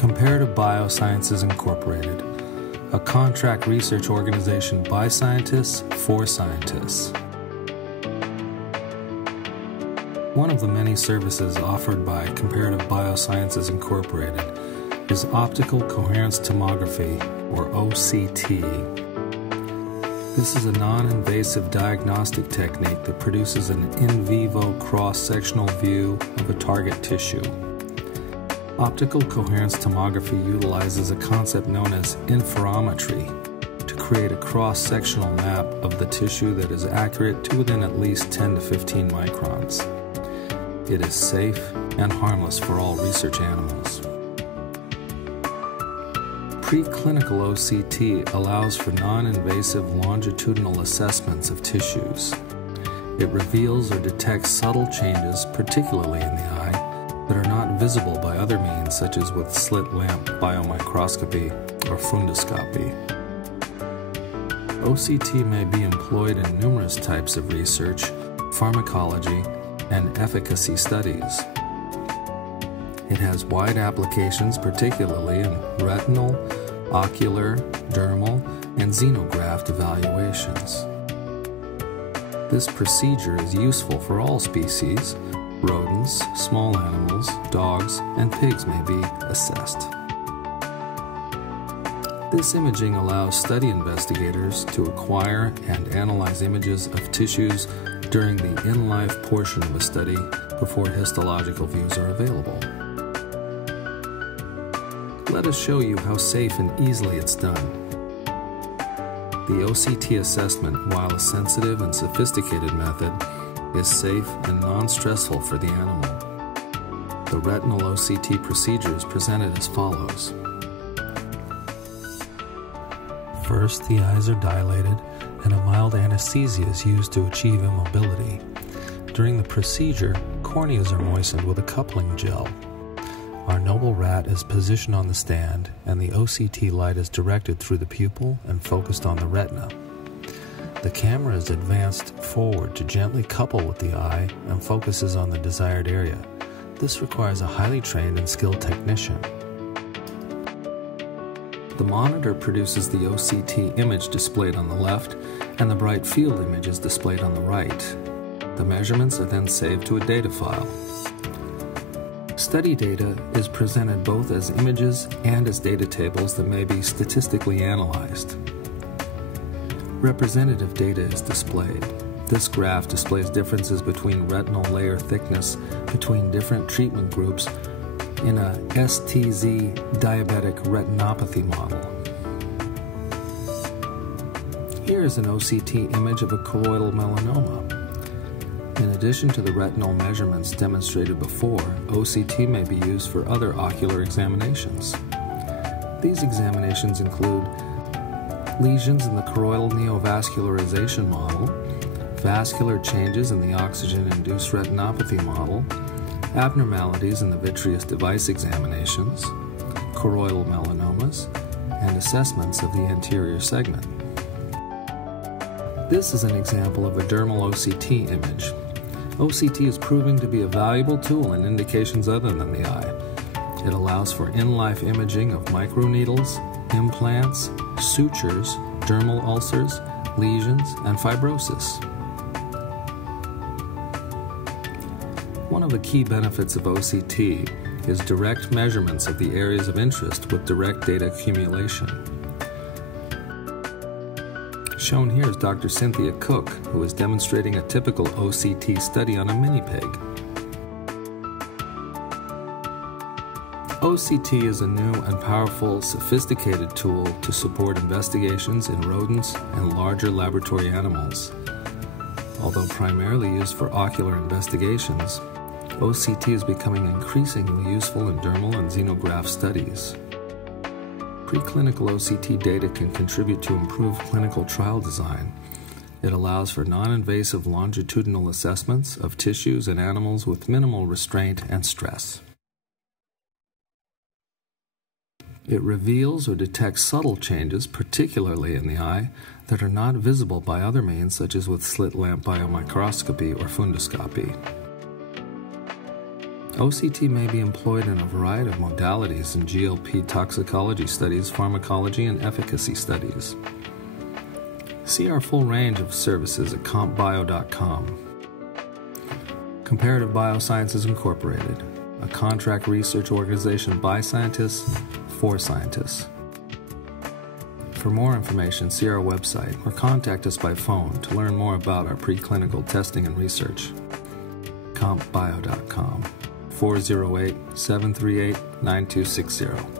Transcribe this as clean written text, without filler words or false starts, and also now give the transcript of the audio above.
Comparative Biosciences Incorporated, a contract research organization by scientists for scientists. One of the many services offered by Comparative Biosciences Incorporated is Optical Coherence Tomography, or OCT. This is a non-invasive diagnostic technique that produces an in vivo cross-sectional view of a target tissue. Optical coherence tomography utilizes a concept known as interferometry to create a cross-sectional map of the tissue that is accurate to within at least 10 to 15 microns. It is safe and harmless for all research animals. Preclinical OCT allows for non-invasive longitudinal assessments of tissues. It reveals or detects subtle changes, particularly in the eye, that are not visible by other means such as with slit lamp biomicroscopy or fundoscopy. OCT may be employed in numerous types of research, pharmacology, and efficacy studies. It has wide applications, particularly in retinal, ocular, dermal, and xenograft evaluations. This procedure is useful for all species. Rodents, small animals, dogs, and pigs may be assessed. This imaging allows study investigators to acquire and analyze images of tissues during the in-life portion of a study before histological views are available. Let us show you how safe and easily it's done. The OCT assessment, while a sensitive and sophisticated method, is safe and non-stressful for the animal. The retinal OCT procedure is presented as follows. First, the eyes are dilated and a mild anesthesia is used to achieve immobility. During the procedure, corneas are moistened with a coupling gel. Our noble rat is positioned on the stand and the OCT light is directed through the pupil and focused on the retina. The camera is advanced forward to gently couple with the eye and focuses on the desired area. This requires a highly trained and skilled technician. The monitor produces the OCT image displayed on the left and the bright field image is displayed on the right. The measurements are then saved to a data file. Study data is presented both as images and as data tables that may be statistically analyzed. Representative data is displayed. This graph displays differences between retinal layer thickness between different treatment groups in a STZ diabetic retinopathy model. Here is an OCT image of a choroidal melanoma. In addition to the retinal measurements demonstrated before, OCT may be used for other ocular examinations. These examinations include lesions in the choroidal neovascularization model, vascular changes in the oxygen-induced retinopathy model, abnormalities in the vitreous device examinations, choroidal melanomas, and assessments of the anterior segment. This is an example of a dermal OCT image. OCT is proving to be a valuable tool in indications other than the eye. It allows for in-life imaging of microneedles, implants, sutures, dermal ulcers, lesions, and fibrosis. One of the key benefits of OCT is direct measurements of the areas of interest with direct data accumulation. Shown here is Dr. Cynthia Cook, who is demonstrating a typical OCT study on a mini pig. OCT is a new and powerful, sophisticated tool to support investigations in rodents and larger laboratory animals. Although primarily used for ocular investigations, OCT is becoming increasingly useful in dermal and xenograft studies. Preclinical OCT data can contribute to improved clinical trial design. It allows for non-invasive longitudinal assessments of tissues and animals with minimal restraint and stress. It reveals or detects subtle changes, particularly in the eye, that are not visible by other means such as with slit lamp biomicroscopy or fundoscopy. OCT may be employed in a variety of modalities in GLP toxicology studies, pharmacology, and efficacy studies. See our full range of services at compbio.com. Comparative Biosciences Incorporated, a contract research organization by scientists for scientists. For more information, see our website or contact us by phone to learn more about our preclinical testing and research. compbio.com, 408-738-9260.